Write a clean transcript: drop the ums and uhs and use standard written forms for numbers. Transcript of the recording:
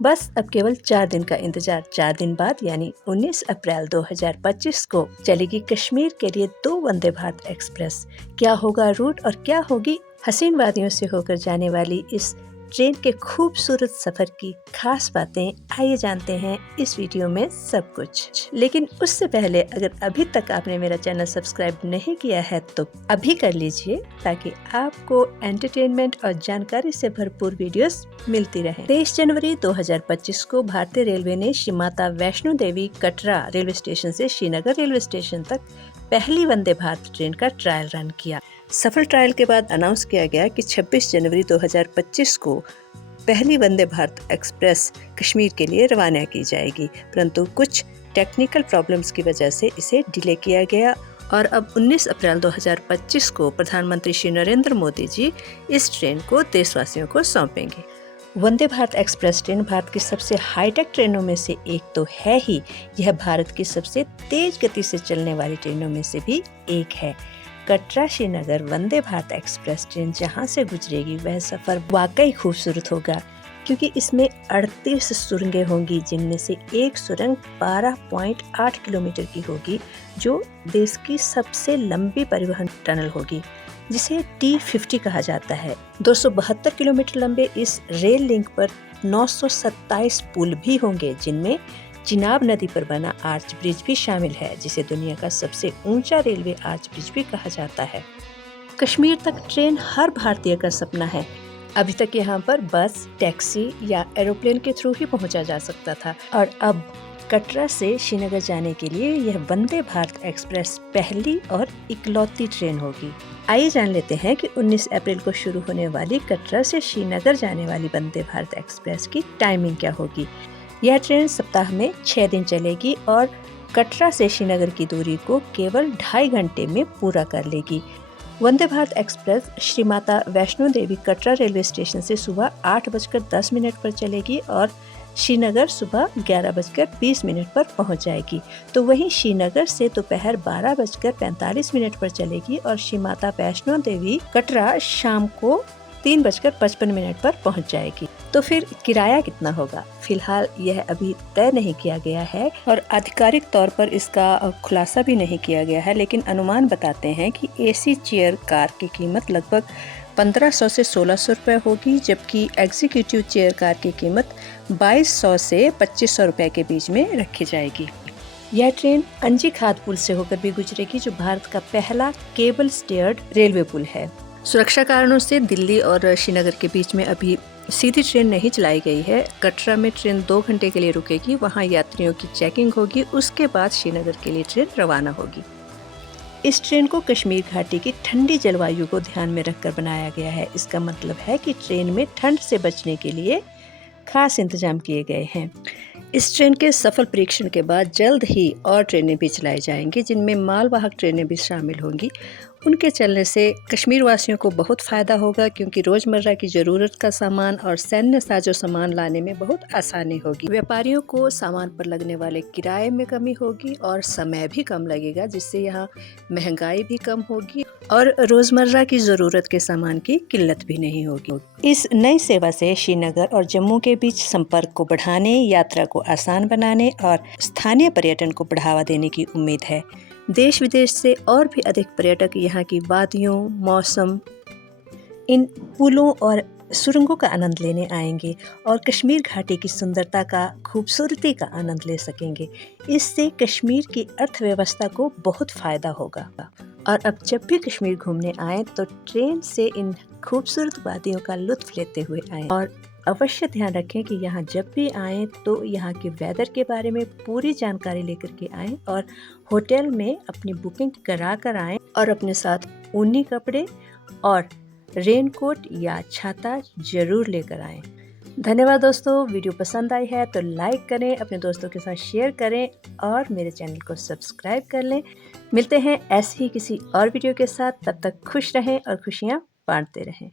बस अब केवल 4 दिन का इंतजार। 4 दिन बाद यानी 19 अप्रैल 2025 को चलेगी कश्मीर के लिए 2 वंदे भारत एक्सप्रेस। क्या होगा रूट और क्या होगी हसीन वादियों से होकर जाने वाली इस ट्रेन के खूबसूरत सफर की खास बातें, आइए जानते हैं इस वीडियो में सब कुछ। लेकिन उससे पहले अगर अभी तक आपने मेरा चैनल सब्सक्राइब नहीं किया है तो अभी कर लीजिए, ताकि आपको एंटरटेनमेंट और जानकारी से भरपूर वीडियोस मिलती रहें। 23 जनवरी 2025 को भारतीय रेलवे ने श्री माता वैष्णो देवी कटरा रेलवे स्टेशन से श्रीनगर रेलवे स्टेशन तक पहली वंदे भारत ट्रेन का ट्रायल रन किया। सफल ट्रायल के बाद अनाउंस किया गया कि 26 जनवरी 2025 को पहली वंदे भारत एक्सप्रेस कश्मीर के लिए रवाना की जाएगी, परंतु कुछ टेक्निकल प्रॉब्लम्स की वजह से इसे डिले किया गया और अब 19 अप्रैल 2025 को प्रधानमंत्री श्री नरेंद्र मोदी जी इस ट्रेन को देशवासियों को सौंपेंगे। वंदे भारत एक्सप्रेस ट्रेन भारत की सबसे हाईटेक ट्रेनों में से एक तो है ही, यह भारत की सबसे तेज गति से चलने वाली ट्रेनों में से भी एक है। कटरा श्रीनगर वंदे भारत एक्सप्रेस ट्रेन जहां से गुजरेगी वह सफर वाकई खूबसूरत होगा, क्योंकि इसमें 38 सुरंगें होंगी, जिनमें से एक सुरंग 12.8 किलोमीटर की होगी, जो देश की सबसे लंबी परिवहन टनल होगी, जिसे T50 कहा जाता है। 272 किलोमीटर लंबे इस रेल लिंक पर 927 पुल भी होंगे, जिनमें चिनाब नदी पर बना आर्च ब्रिज भी शामिल है, जिसे दुनिया का सबसे ऊंचा रेलवे आर्च ब्रिज भी कहा जाता है। कश्मीर तक ट्रेन हर भारतीय का सपना है। अभी तक यहाँ पर बस, टैक्सी या एरोप्लेन के थ्रू ही पहुँचा जा सकता था, और अब कटरा से श्रीनगर जाने के लिए यह वंदे भारत एक्सप्रेस पहली और इकलौती ट्रेन होगी। आइए जान लेते हैं कि 19 अप्रैल को शुरू होने वाली कटरा से श्रीनगर जाने वाली वंदे भारत एक्सप्रेस की टाइमिंग क्या होगी। यह ट्रेन सप्ताह में 6 दिन चलेगी और कटरा से श्रीनगर की दूरी को केवल 2.5 घंटे में पूरा कर लेगी। Vande Bharat express Shri Mata Vaishno Devi Katra railway station से सुबह 8:10 पर चलेगी और श्रीनगर सुबह 11:20 पर पहुंच जाएगी। तो वहीं श्रीनगर से दोपहर 12:45 पर चलेगी और श्री माता वैष्णो देवी कटरा शाम को 3:55 पर पहुंच जाएगी। तो फिर किराया कितना होगा? फिलहाल यह अभी तय नहीं किया गया है और आधिकारिक तौर पर इसका खुलासा भी नहीं किया गया है, लेकिन अनुमान बताते हैं कि एसी चेयर कार की कीमत लगभग 1500 से 1600 रुपये होगी, जबकि एग्जीक्यूटिव चेयर कार की कीमत 2200 से 2500 रुपये के बीच में रखी जाएगी। यह ट्रेन अंजी खाद पुल से होकर भी गुजरेगी, जो भारत का पहला केबल स्टेयर्ड रेलवे पुल है। सुरक्षा कारणों से दिल्ली और श्रीनगर के बीच में अभी सीधी ट्रेन नहीं चलाई गई है। कटरा में ट्रेन 2 घंटे के लिए रुकेगी, वहां यात्रियों की चेकिंग होगी, उसके बाद श्रीनगर के लिए ट्रेन रवाना होगी। इस ट्रेन को कश्मीर घाटी की ठंडी जलवायु को ध्यान में रखकर बनाया गया है। इसका मतलब है कि ट्रेन में ठंड से बचने के लिए खास इंतजाम किए गए हैं। इस ट्रेन के सफल परीक्षण के बाद जल्द ही और ट्रेनें भी चलाई जाएंगी, जिनमें मालवाहक ट्रेनें भी शामिल होंगी। उनके चलने से कश्मीर वासियों को बहुत फ़ायदा होगा, क्योंकि रोज़मर्रा की ज़रूरत का सामान और सैन्य साजो सामान लाने में बहुत आसानी होगी। व्यापारियों को सामान पर लगने वाले किराए में कमी होगी और समय भी कम लगेगा, जिससे यहाँ महंगाई भी कम होगी और रोज़मर्रा की ज़रूरत के सामान की किल्लत भी नहीं होगी। इस नई सेवा से श्रीनगर और जम्मू के बीच संपर्क को बढ़ाने, यात्रा को आसान बनाने और स्थानीय पर्यटन को बढ़ावा देने की उम्मीद है। देश विदेश से और भी अधिक पर्यटक यहाँ की वादियों, मौसम, इन पुलों और सुरंगों का आनंद लेने आएंगे और कश्मीर घाटी की सुंदरता का, खूबसूरती का आनंद ले सकेंगे। इससे कश्मीर की अर्थव्यवस्था को बहुत फायदा होगा। और अब जब भी कश्मीर घूमने आए तो ट्रेन से इन खूबसूरत वादियों का लुत्फ लेते हुए आए और अवश्य ध्यान रखें कि यहाँ जब भी आएँ तो यहाँ के वेदर के बारे में पूरी जानकारी लेकर के आएँ और होटल में अपनी बुकिंग करा कर आएँ और अपने साथ ऊनी कपड़े और रेनकोट या छाता जरूर लेकर आएँ। धन्यवाद दोस्तों, वीडियो पसंद आई है तो लाइक करें, अपने दोस्तों के साथ शेयर करें और मेरे चैनल को सब्सक्राइब कर लें। मिलते हैं ऐसे ही किसी और वीडियो के साथ, तब तक खुश रहें और खुशियाँ बांटते रहें।